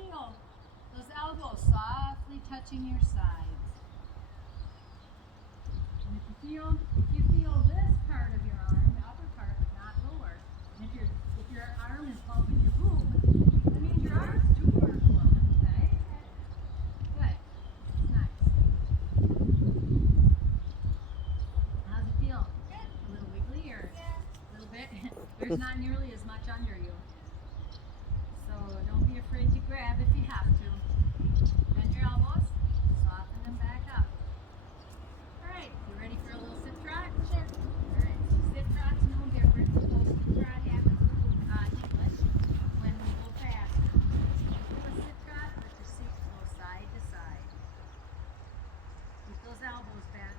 feel those elbows softly touching your sides. And if you feel this part of your arm, the upper part, but not lower, and if your arm is bumping your boob, that means your arm's too far forward. Okay? Good. Nice. How's it feel? Good. A little wiggly or a little bit? There's not nearly as much under you. So don't be afraid to grab if you have to. Bend your elbows, soften them back up. Alright, you ready for a little sit trot? Sure. Alright, so sit trot's no different. Supposed to trot happens with English when we go faster. So you do a sit trot, let your seat go side to side. Keep those elbows back.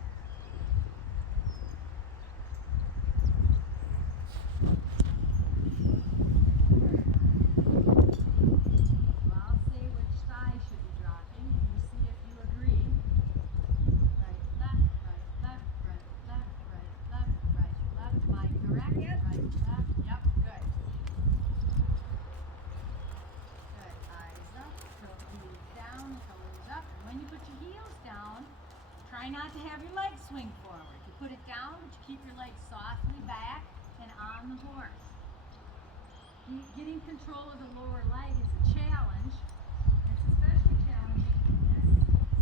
Try not to have your legs swing forward. You put it down, but you keep your legs softly back and on the horse. Getting control of the lower leg is a challenge. It's especially challenging in this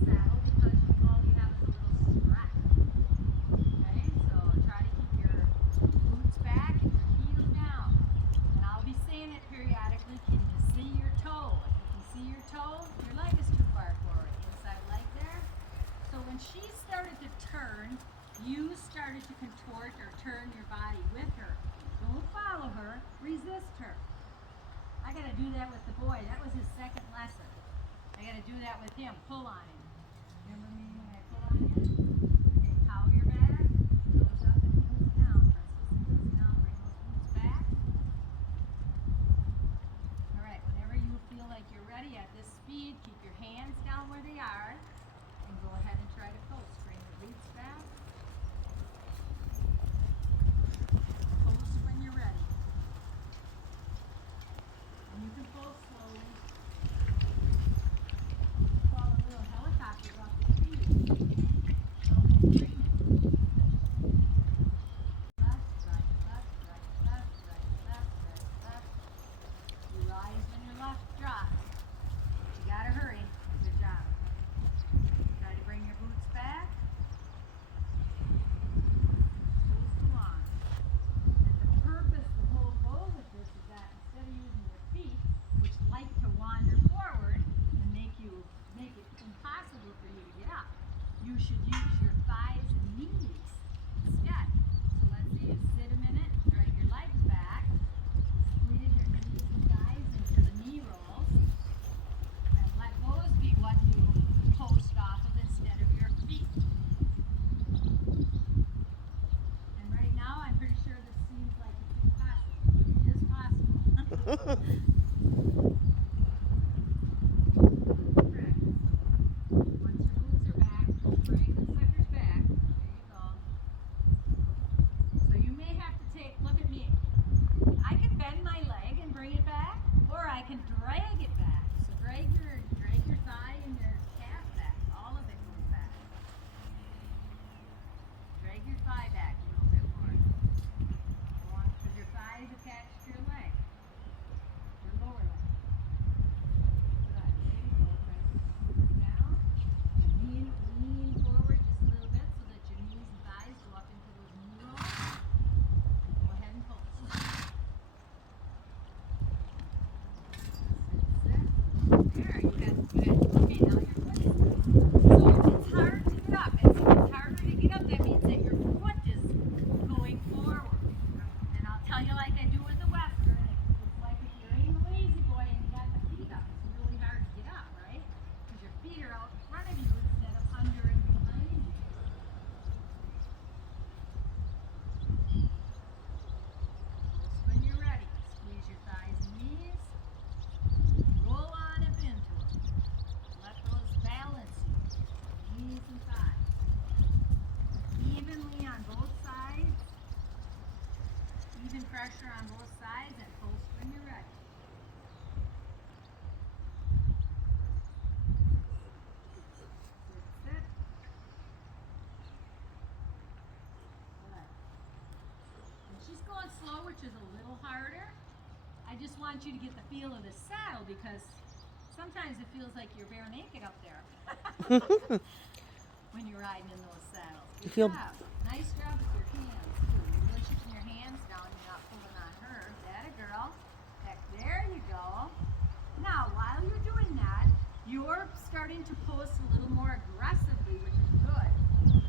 saddle because all you have is a little stretch. Okay, so try to keep your glutes back and your heels down. And I'll be saying it periodically. Can you see your toe? If you can see your toe, your leg is too far forward. Inside leg there. So when she started to turn, you started to contort or turn your body with her. Don't follow her, resist her. I gotta do that with the boy. That was his second lesson. I gotta do that with him. Pull on him. Remember me when I pull on you? Okay, power your back, nose up and heels down. Press those heels down, bring those glutes back. Alright, whenever you feel like you're ready at this speed, keep your hands down where they are. And go ahead and try to post. Bring the glutes back. Post when you're ready. And you can post slowly. Fall a little helicopter off the tree. Left, right, left, right, left, right, left, right, left. You rise when your left drops. You gotta hurry. Good job. Try to bring your boots back. Coast along. And the purpose, the whole goal with this is that instead of using your feet, which like to wander forward and make it impossible for you to get up, you should use your thighs and knees instead. So let's say you sit a minute, drag your legs back, squeeze your knees and thighs into the knee rolls, and let those be what you post off of instead of your feet. And right now, I'm pretty sure this seems like it's impossible, but it is possible. Practice. Once your glutes are back, bring the suckers back. There you go. So you may have to look at me. I can bend my leg and bring it back, or I can drag it back. So drag your thigh and your calf back. All of it goes back. Drag your thigh back a little bit more. Go on, because your thigh is attached to your leg. Your lower leg. Good. There you go. Try to put it down. Lean forward just a little bit so that your knees and thighs go up into those knee rolls. Go ahead and post. There, you got good. Okay, now your foot. So it's hard to get up. As it gets harder to get up, that means that your foot is going forward. And I'll tell you like I do with the Western, it's like if you're in a lazy boy and you got the feet up, it's really hard to get up, right? Because your feet are out in front of you instead of under and behind you. Post when you're ready. Squeeze your thighs and knees. Roll on up into them. Let those balance you. Knees and thighs. Evenly on both sides. Even pressure on both sides and post when you're ready. which is a little harder. I just want you to get the feel of the saddle because sometimes it feels like you're bare naked up there when you're riding in those saddles. Good job. Nice job with your hands too. You're pushing your hands down, you're not pulling on her. That a girl. There you go. Now, while you're doing that, you're starting to post a little more aggressively, which is good.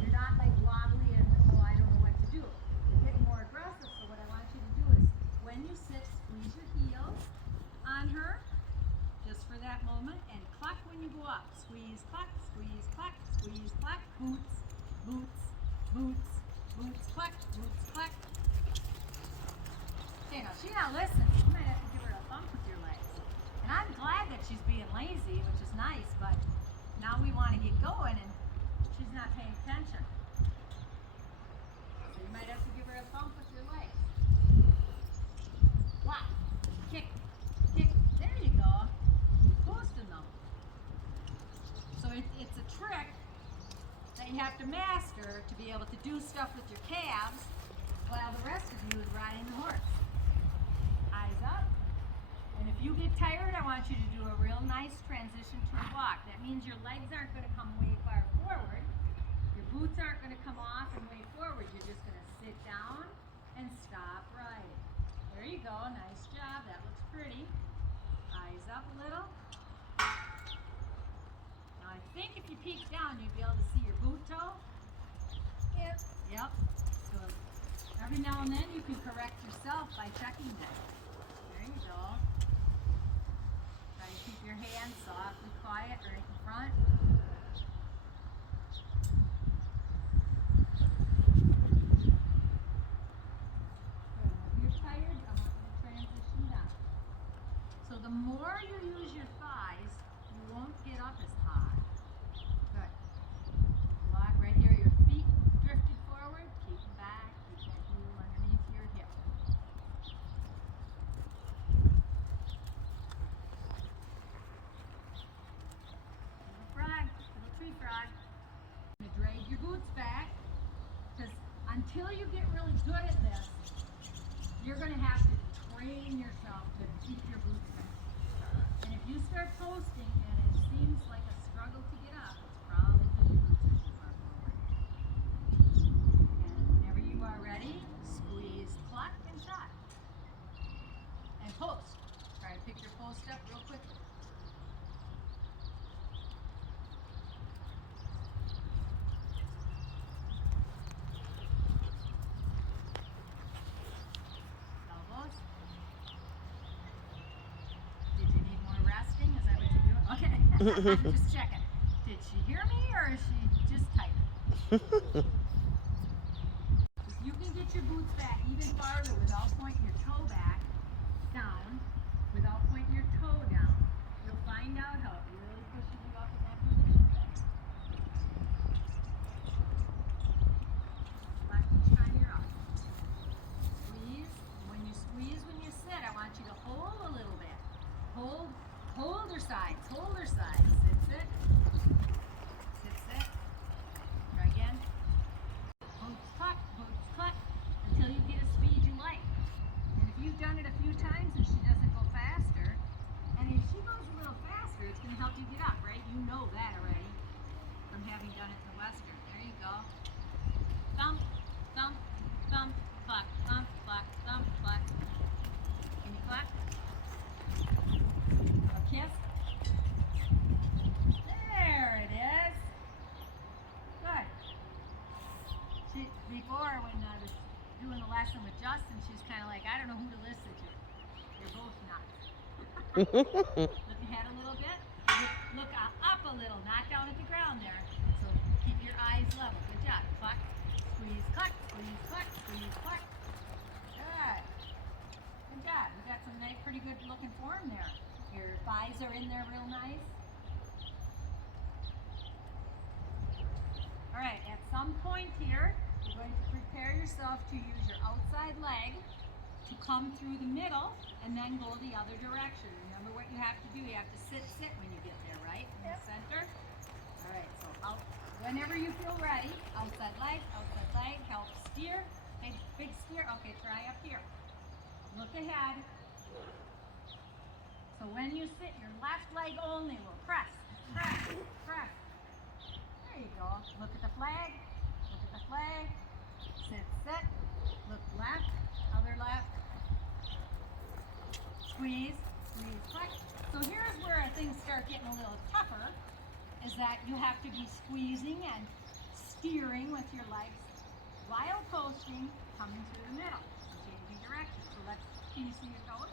You're not like wobbly and, oh, I don't know what to do. You're getting more aggressive, so what I want you to do is, when you sit, squeeze your heels on her, just for that moment, and clack when you go up. Squeeze, clack, squeeze, clack, squeeze, clack, boots, boots, boots, boots, clack, boots, clack. Okay, now she's not listening, so you might have to give her a thump with your legs. And I'm glad that she's being lazy, which is nice, but now we want to get going and she's not paying attention. So you might have to give her a thump with your legs. Wow. Kick, kick. There you go. Posting them. So it's a trick that you have to master to be able to do stuff with your calves while the rest of you is riding the horse. Eyes up. And if you get tired, I want you to do a real nice transition to a walk. That means your legs aren't going to come way far forward. Your boots aren't going to come off and way forward. You're just going to sit down and stop riding. There you go. Nice job. That looks pretty. Eyes up a little. Now I think if you peek down, you'd be able to see your boot toe. Yep. Yep. So every now and then you can correct yourself by checking that. There you go. Try to keep your hands softly quiet right in front. If you're tired, I want you to transition down. So the more you use your thighs, you won't get up as high. Good. Block right here, your feet drifted forward, keep them back, keep that heel underneath your hip. Little frog, little tree frog. You're going to drag your boots back, because until you get really good at this, you're going to have to train yourself to keep your boots back. And if you start posting and it seems like a struggle to get up, it's probably because your boots are too far forward. And whenever you are ready, squeeze, cluck, and shot. And post. Try to pick your post up real quickly. Elbows. Did you need more resting? Is that what you're doing? Okay. I'm just checking. Did she hear me or is she just tired? If you can get your boots back even farther without pointing your toe back down, without pointing your toe down, you'll find out how it really pushes you up in that position. Watch each time you're up. Squeeze. When you squeeze when you sit, I want you to hold a little bit. Hold her sides. Hold her sides. Sit, sit. Sit, sit. Try again. Boots cluck, until you get a speed you like. And if you've done it a few times and she doesn't go faster, and if she goes a little faster, it's going to help you get up, right? You know that already from having done it in the Western. There you go. Thump, thump, thump, cluck, thump, cluck, thump, cluck. Can you clap? A kiss? There it is. Good. Before, when I was doing the lesson with Justin, she was kind of like, I don't know who to listen to. You're both nuts. Look ahead a little bit. Look up a little, not down at the ground there. So keep your eyes level. Good job. Cluck, squeeze, cluck, squeeze, cluck, squeeze, cluck. Good. Good job. You got some nice, pretty good looking form there. Your thighs are in there real nice. All right, at some point here, you're going to prepare yourself to use your outside leg to come through the middle and then go the other direction. Remember what you have to do. You have to sit when you get there, right? In the center. All right, so out. Whenever you feel ready, outside leg, help steer. Big steer. Okay, try up here. Look ahead. So when you sit, your left leg only will press, press, press. There you go. Look at the flag. Look at the flag. Sit, sit. Look left, other left. Squeeze, squeeze, flex. So here's where things start getting a little tougher, is that you have to be squeezing and steering with your legs while coasting, coming through the middle, and changing direction. So let's, can you see your toes?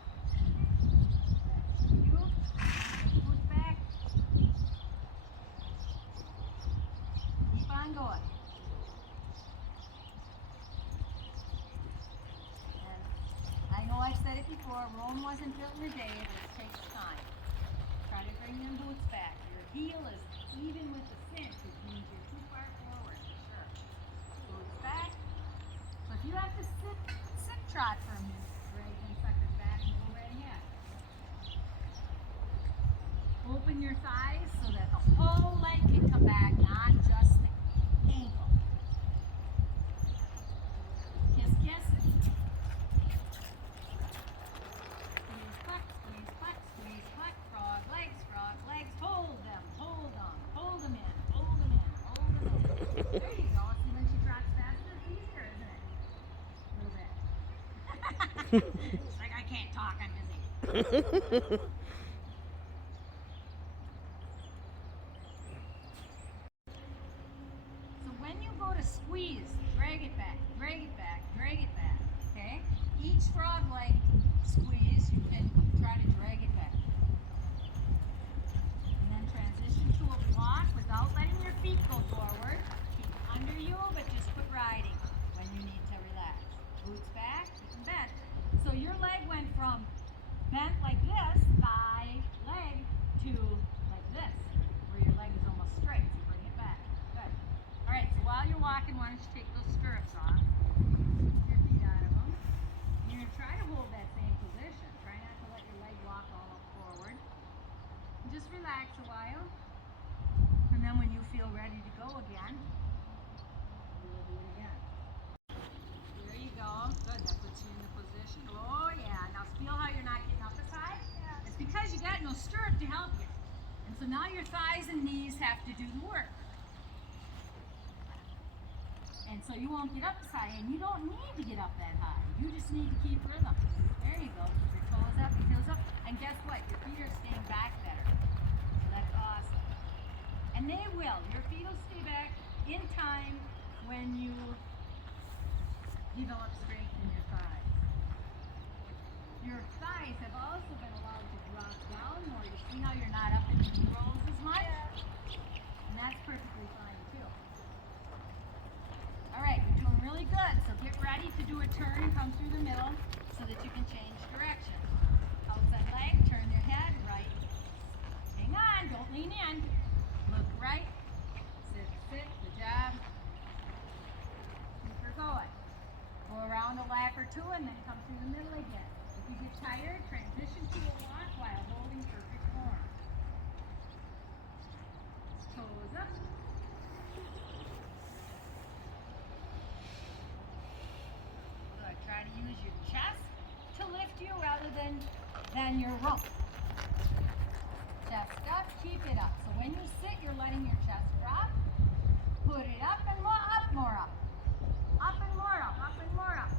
You, push back. Keep on going. And I know I've said it before, Rome wasn't built in a day, but it takes time. Try to bring them boots back. Your heel is even with the cinch, which means you're too far forward, for sure. Boots back. So if you have to sit trot for a minute, drag them suckers back and go right ahead. Open your thighs so that the whole leg can come back, not just the ankle. Kiss, kiss. Squeeze, flex, squeeze, flex, squeeze, flex. Frog legs, hold them, hold them, hold them in, hold them in, hold them in. There you go. See when she trots faster, it's easier, isn't it? A little bit. It's like I can't talk, I'm busy. So when you go to squeeze, drag it back, drag it back, drag it back. Okay? Each frog leg squeeze, you can try to drag it back. And then transition to a walk without letting your feet go forward. Keep under you, but just quit riding when you need to relax. Boots back, keep them bent. So your leg went from bent like this, thigh, leg, to like this, where your leg is almost straight. So bring it back. Good. All right, so while you're walking, why don't you take those stirrups off? Take your feet out of them. And you're going to try to hold that same position. Try not to let your leg walk all up forward. And just relax a while. And then when you feel ready to go again, we will do it again. There you go. Good. That puts you in the position. Oh, yeah. Now feel how you're not getting up as high? Yeah. It's because you got no stirrup to help you. And so now your thighs and knees have to do the work. And so you won't get up as high, and you don't need to get up that high. You just need to keep rhythm. There you go. Keep your toes up, your heels up. And guess what? Your feet are staying back better. So that's awesome. And they will. Your feet will stay back in time when you develop strength in your thighs. Your thighs have also been allowed to drop down more. You see how you're not up in the knee rolls as much? And that's perfectly fine too. All right, you're doing really good. So get ready to do a turn and come through the middle so that you can change direction. Outside leg, turn your head right. Hang on, don't lean in. Look right. Sit, sit, good job. Keep her going. Go around a lap or two and then come through the middle again. If you get tired, transition to a walk while holding perfect form. Toes up. Good. Try to use your chest to lift you rather than your rump. Chest up, keep it up. So when you sit, you're letting your chest drop. Put it up and more up, more up. Up and more up, up and more up.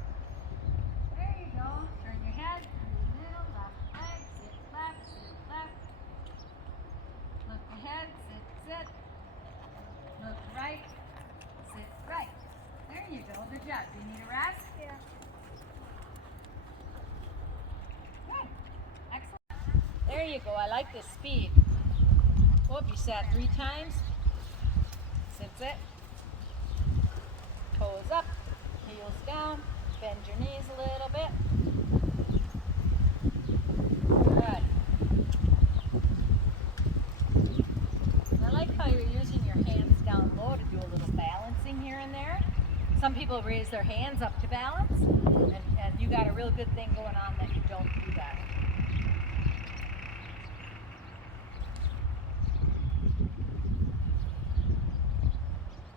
There you go. Turn your head, turn to the middle, left leg, sit left, sit left. Look ahead, sit, sit. Look right, sit right. There you go. Good job. Do you need a rest? Yeah. Good. Excellent. There you go. I like this speed. Whoop, you sat 3 times. Sit, sit. Toes up, heels down, bend your knees a little bit. Good. I like how you're using your hands down low to do a little balancing here and there. Some people raise their hands up to balance, and you got a real good thing going on that you don't do that.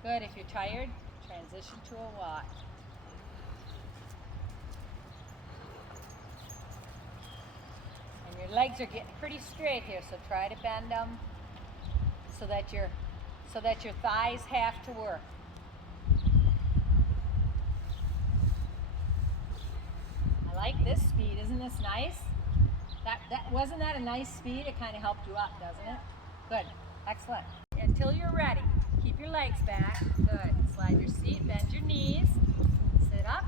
Good. If you're tired, transition to a walk. Your legs are getting pretty straight here, so try to bend them so that your thighs have to work. I like this speed. Isn't this nice? Wasn't that a nice speed? It kind of helped you up, doesn't it? Good. Excellent. Until you're ready, keep your legs back. Good. Slide your seat, bend your knees. Sit up.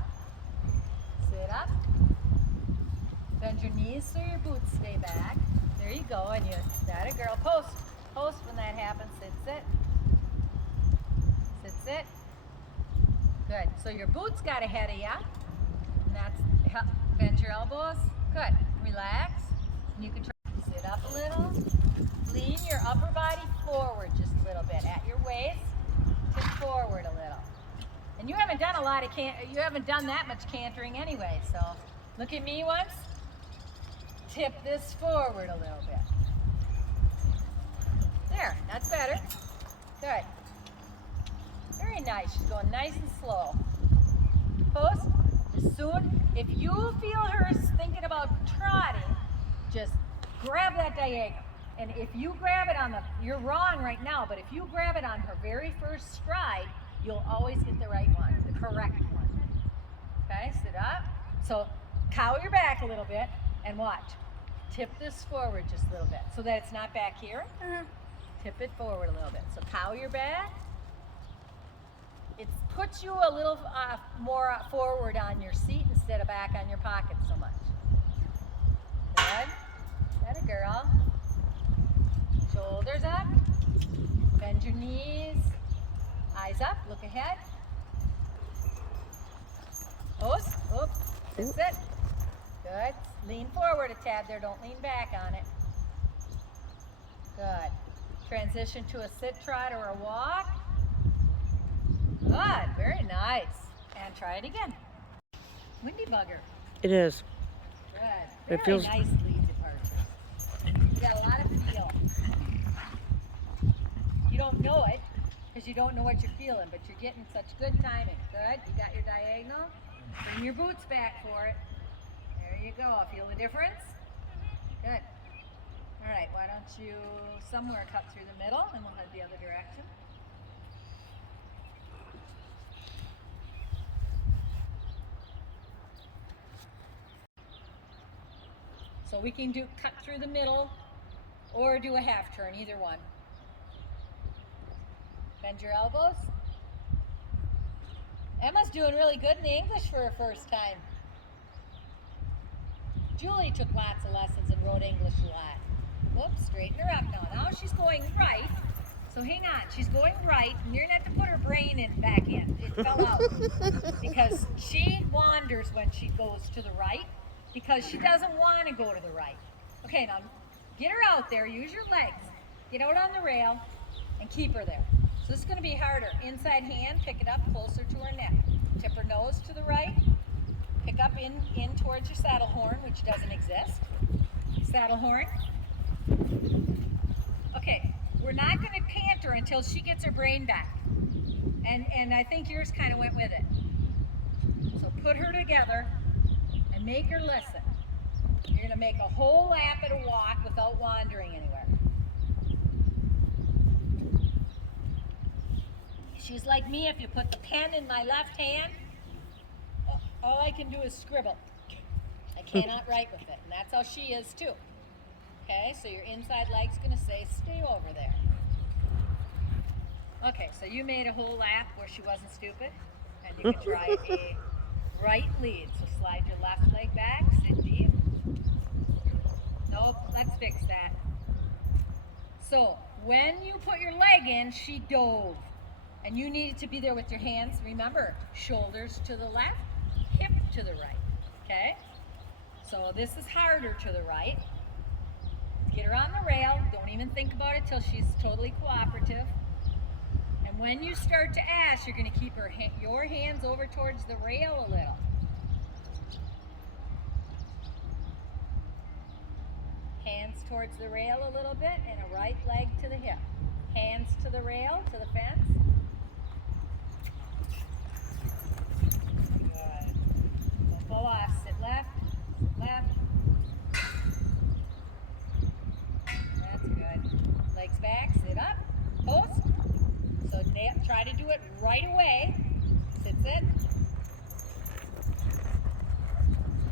Sit up. Bend your knees so your boots stay back. There you go. And you got it, girl. Post. Post when that happens. Sit, sit. Sit, sit. Good. So your boots got ahead of you. And that's, bend your elbows. Good. Relax. And you can try to sit up a little. Lean your upper body forward just a little bit at your waist. Tip forward a little. And you haven't done you haven't done that much cantering anyway, so look at me once. Tip this forward a little bit. There, that's better. Good. Very nice. She's going nice and slow. Post. As soon, if you feel her thinking about trotting, just grab that diagonal. And if you grab it you're wrong right now, but if you grab it on her very first stride, you'll always get the right one, the correct one. Okay, sit up. So cow your back a little bit and watch. Tip this forward just a little bit so that it's not back here. Tip it forward a little bit. So cow your back. It puts you a little more forward on your seat instead of back on your pocket so much. Good. That a girl. Shoulders up. Bend your knees. Eyes up. Look ahead. Post. Oop. Sit, sit. Good. Lean forward a tad there. Don't lean back on it. Good. Transition to a sit trot or a walk. Good, very nice. And try it again. Windy bugger. It is. Good. It Very feels nice lead departure. You got a lot of feel. You don't know it because you don't know what you're feeling, but you're getting such good timing. Good. You got your diagonal. Bring your boots back for it. There you go. Feel the difference? Good. All right. Why don't you somewhere cut through the middle and we'll head the other direction. So we can cut through the middle or do a half turn, either one. Bend your elbows. Emma's doing really good in the English for her first time. Julie took lots of lessons and wrote English a lot. Whoops, straighten her up now. Now she's going right. So hang on, she's going right, and you're gonna have to put her brain back in. It fell out. Because she wanders when she goes to the right. Because she doesn't want to go to the right. Okay, now get her out there, use your legs, get out on the rail, and keep her there. So this is going to be harder. Inside hand, pick it up closer to her neck. Tip her nose to the right, pick up in towards your saddle horn, which doesn't exist. Saddle horn. Okay, we're not going to canter until she gets her brain back. And I think yours kind of went with it. So put her together. And make her listen. You're going to make a whole lap at a walk without wandering anywhere. She's like me. If you put the pen in my left hand, all I can do is scribble. I cannot write with it. And that's how she is too. Okay, so your inside leg's going to say, stay over there. Okay, so you made a whole lap where she wasn't stupid. And you can try a right lead. So slide your left leg back, sit deep. Nope, let's fix that. So when you put your leg in, she dove. And you needed to be there with your hands. Remember, shoulders to the left, hip to the right. Okay? So this is harder to the right. Get her on the rail. Don't even think about it till she's totally cooperative. And when you start to ask, you're going to keep your hands over towards the rail a little. Hands towards the rail a little bit and a right leg to the hip. Hands to the rail, to the fence. Good. Don't go off. Sit left. Sit left. try to do it right away. Sits it.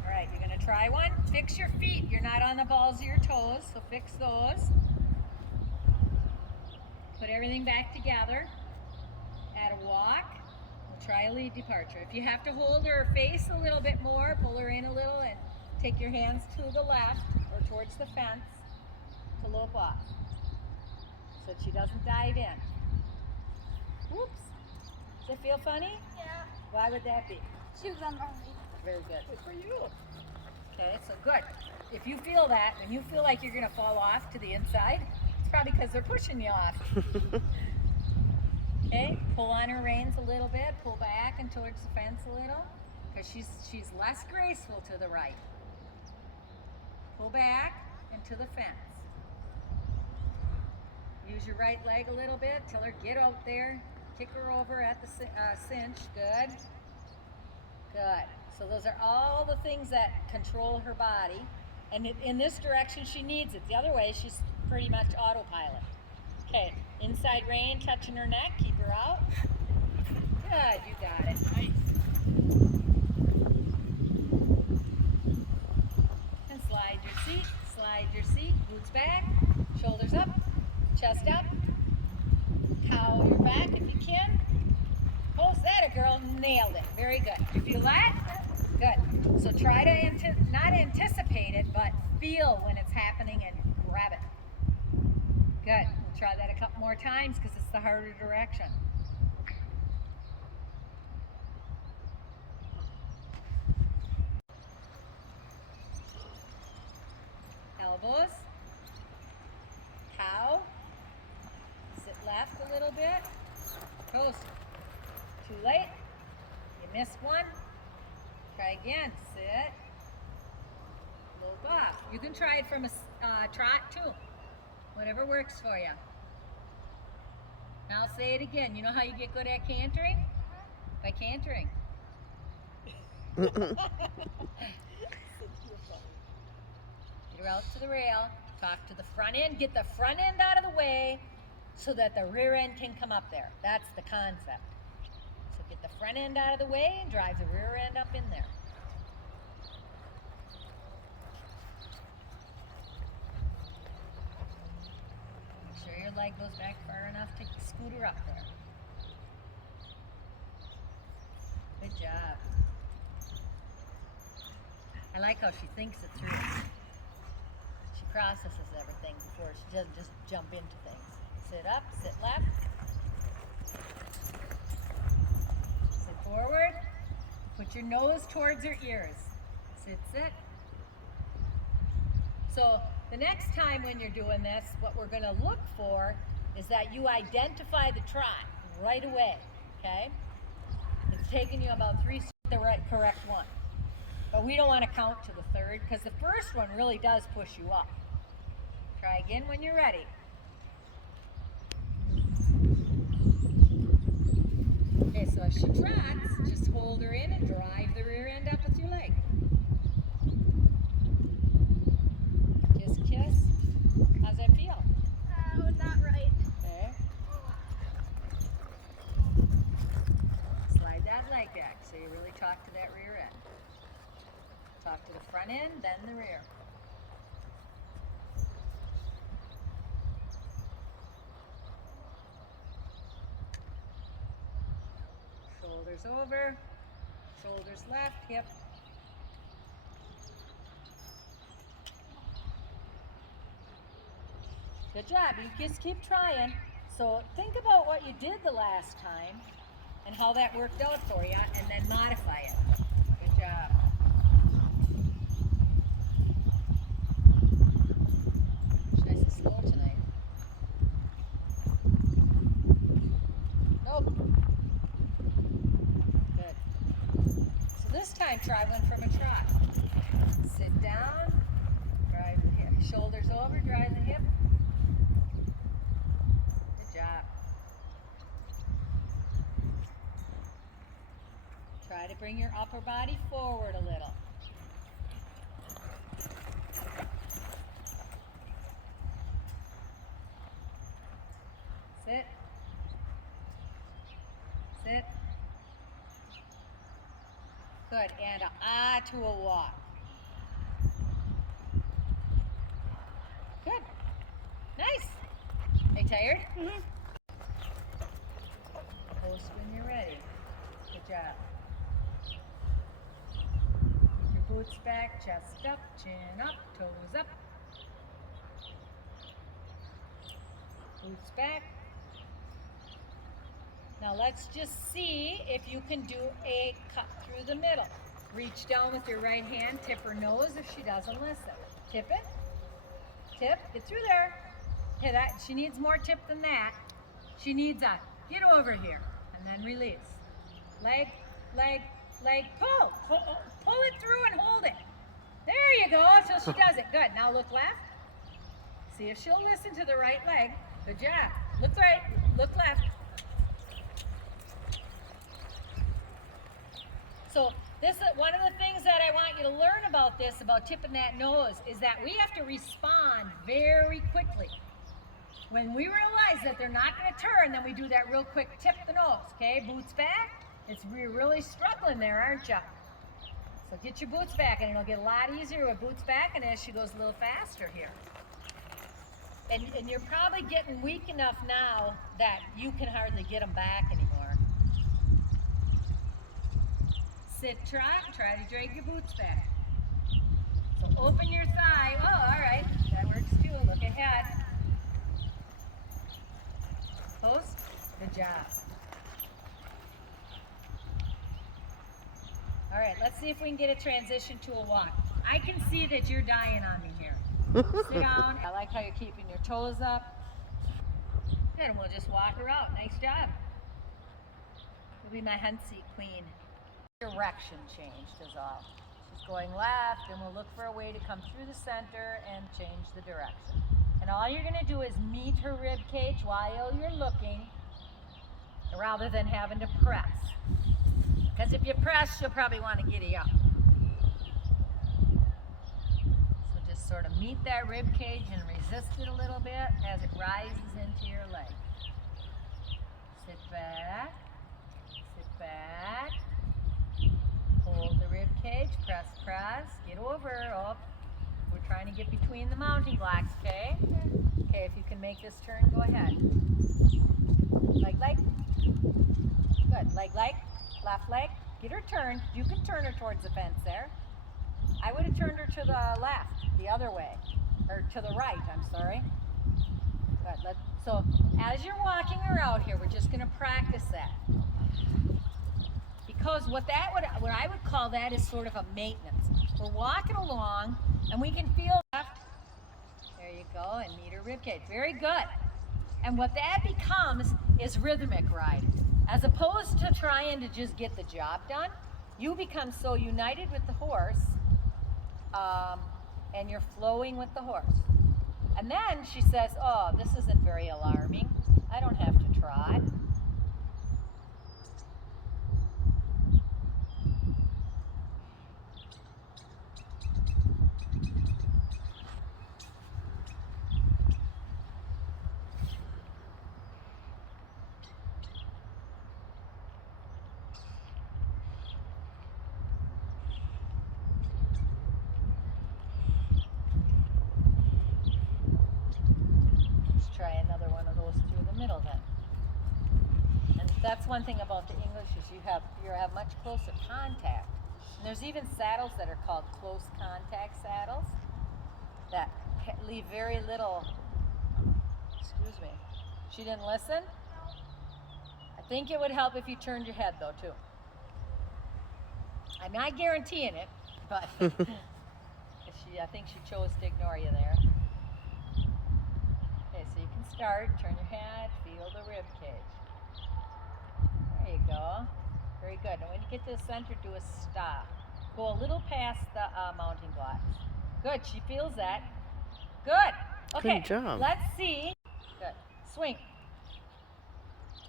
All right, you're gonna try one. Fix your feet. You're not on the balls of your toes, so fix those. Put everything back together. Add a walk. We'll try a lead departure. If you have to hold her face a little bit more, pull her in a little and take your hands to the left or towards the fence to lope off so that she doesn't dive in. Whoops. Does it feel funny? Yeah. Why would that be? She was on my way. Very good. Good for you. Okay, so good. If you feel that, when you feel like you're going to fall off to the inside, it's probably because they're pushing you off. Okay, pull on her reins a little bit, pull back and towards the fence a little, because she's less graceful to the right. Pull back and to the fence. Use your right leg a little bit. Tell her get out there. Kick her over at the cinch. Good. Good. So those are all the things that control her body. And in this direction, she needs it. The other way, she's pretty much autopilot. Okay, inside rein, touching her neck. Keep her out. Good, you got it. Nice. And slide your seat, glutes back, shoulders up, chest up. Cowl your back if you can. Post that, a girl. Nailed it. Very good. You feel that? Good. So try to not anticipate it, but feel when it's happening and grab it. Good. We'll try that a couple more times because it's the harder direction. Elbows. Cow. Sit left a little bit. Coast. Too late. You missed one. Try again. Sit. Lope off. You can try it from a trot too. Whatever works for you. Now I'll say it again. You know how you get good at cantering? By cantering. Get her out to the rail. Talk to the front end. Get the front end out of the way so that the rear end can come up there. That's the concept. So get the front end out of the way and drive the rear end up in there. Make sure your leg goes back far enough to scoot her up there. Good job. I like how she thinks it through. She processes everything before she doesn't just jump into things. Sit up, sit left. Sit forward. Put your nose towards her ears. Sit, sit. So the next time when you're doing this, what we're going to look for is that you identify the trot right away, okay? It's taking you about 3 steps to the correct one. But we don't want to count to the third because the first one really does push you up. Try again when you're ready. Okay, so as she trots, just hold her in and drive the rear end up with your leg. Kiss, kiss. How's that feel? Not right. Okay. Slide that leg back so you really talk to that rear end. Talk to the front end, then the rear. Shoulders over, shoulders left, hip. Good job, you just keep trying. So think about what you did the last time and how that worked out for you and then modify it. Good job. It's nice and slow tonight. Nope. Good. So this time try one from a trot. Sit down, drive the hip, shoulders over, drive the hip. Good job. Try to bring your upper body forward a little. Sit. Sit. Good. And to a walk. Good. Nice. Are you tired? Mm-hmm. Post when you're ready. Good job. Keep your boots back, chest up, chin up, toes up. Boots back. Now let's just see if you can do a cut through the middle. Reach down with your right hand, tip her nose if she doesn't listen. Tip it. Tip, get through there. Okay, she needs more tip than that. She needs a get over here and then release. Leg, leg, leg, pull. Pull it through and hold it. There you go, till she does it. Good, now look left. See if she'll listen to the right leg. Good job. Look right, look left. So this is one of the things that I want you to learn about this, about tipping that nose, is that we have to respond very quickly. When we realize that they're not going to turn, then we do that real quick tip the nose, okay? Boots back. You're really struggling there, aren't you? So get your boots back, and it'll get a lot easier with boots back, and as she goes a little faster here. And you're probably getting weak enough now that you can hardly get them back anymore. Sit, trot, try to drag your boots back. So open your thigh. Oh, all right, that works too. Look ahead. Post. Good job. All right, let's see if we can get a transition to a walk. I can see that you're dying on me here. Sit down. I like how you're keeping your toes up. Good, and we'll just walk her out. Nice job. You'll be my hunt seat queen. Direction changed is all. She's going left, and we'll look for a way to come through the center and change the direction. And all you're going to do is meet her rib cage while you're looking, rather than having to press. Because if you press, she'll probably want to giddy up. So just sort of meet that rib cage and resist it a little bit as it rises into your leg. Sit back. Sit back. Hold the rib cage. Press, press. Get over. Oh. We're trying to get between the mounting blocks, okay? Okay, if you can make this turn, go ahead. Leg, leg. Good. Leg, leg. Left leg. Get her turned. You can turn her towards the fence there. I would have turned her to the left, the other way. Or to the right, I'm sorry. Good. So as you're walking her out here, we're just going to practice that. Because what I would call that is sort of a maintenance. We're walking along, and we can feel left. There you go, and meet her ribcage. Very good. And what that becomes is rhythmic riding. As opposed to trying to just get the job done, you become so united with the horse, and you're flowing with the horse. And then she says, oh, this isn't very alarming. I don't have to trot. That's one thing about the English is you have much closer contact. And there's even saddles that are called close contact saddles that leave very little. Excuse me. She didn't listen? I think it would help if you turned your head though too. I'm not guaranteeing it, but I think she chose to ignore you there. Okay, so you can start, turn your head, feel the rib cage. There you go. Very good. And when you get to the center, do a stop. Go a little past the mounting blocks. Good. She feels that. Good. Okay. Good job. Let's see. Good. Swing.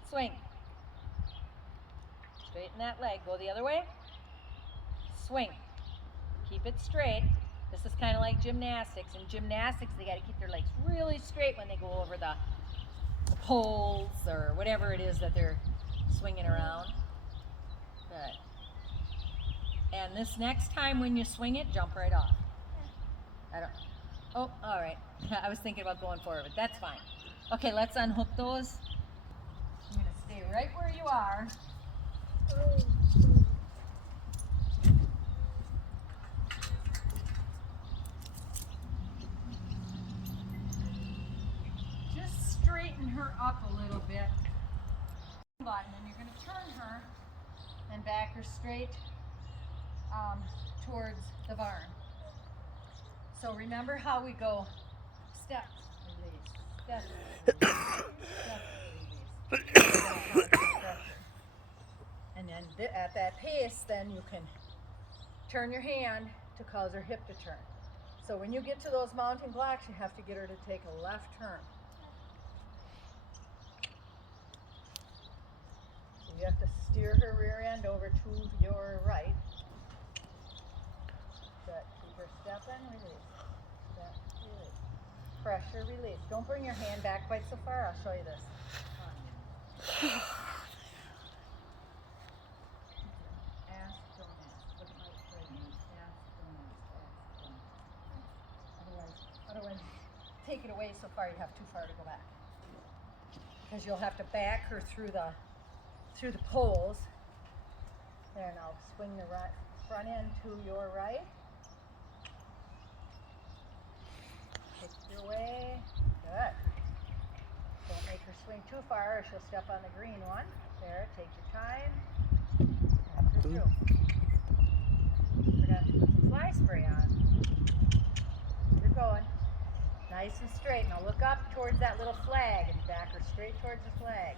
Swing. Straighten that leg. Go the other way. Swing. Keep it straight. This is kind of like gymnastics. In gymnastics, they got to keep their legs really straight when they go over the poles or whatever it is that they're swinging around. Good. And this next time when you swing it, jump right off. I don't. Oh, all right. I was thinking about going forward, but that's fine. Okay, let's unhook those. You're gonna stay right where you are. Just straighten her up a little bit. And then you're gonna turn her and back her straight towards the barn. So remember how we go step, release, step, release, step, release. And then at that pace, then you can turn your hand to cause her hip to turn. So when you get to those mounting blocks, you have to get her to take a left turn. So you have to steer her rear end over to your right. Good. Keep her stepping, release. Step, release. Pressure, release. Don't bring your hand back quite so far. I'll show you this. Ask, don't ask. Look at my phrase. Ask, don't ask. Ask, don't ask. Otherwise, take it away so far you have too far to go back. Because you'll have to back her through the poles. There, now swing the front end to your right. Take your way. Good. Don't make her swing too far or she'll step on the green one. There, take your time. After through. Forgot to put some fly spray on. You're going. Nice and straight. Now look up towards that little flag and back her straight towards the flag.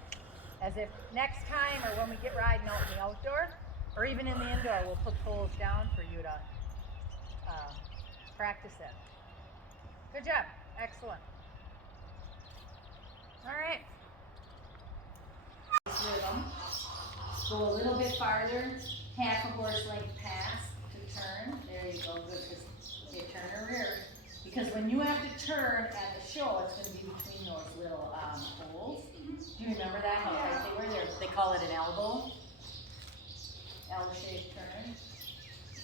As if next time or when we get riding out in the outdoor or even in the indoor, we'll put poles down for you to practice it. Good job. Excellent. All right. Rhythm. Go a little bit farther, half a horse length past to turn. There you go. Good. Okay, turn her rear. Because when you have to turn at the show, it's going to be between those little poles. Do you remember that? How tight they were? They call it an elbow. L-shaped turn.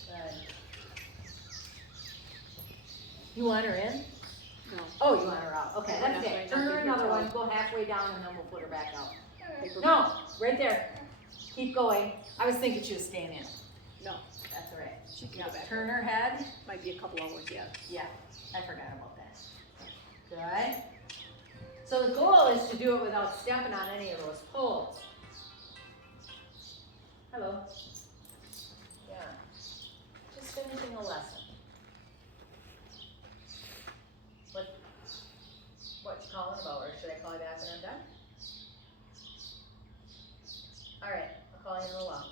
Good. You want her in? No. Oh, you want her out. Okay, Yeah, that's it. right, Turn not her get your another one. toe. Go halfway down and then we'll put her back out. Take her- No, right there. Keep going. I was thinking she was staying in. No, That's all right. she can go back. Turn her head. Might be a couple hours, yeah. Yeah, I forgot about that. Good. So the goal is to do it without stepping on any of those poles. Hello. Yeah. Just finishing a lesson. What you calling about, or should I call you back when I'm done? All right, I'll call you in a little while.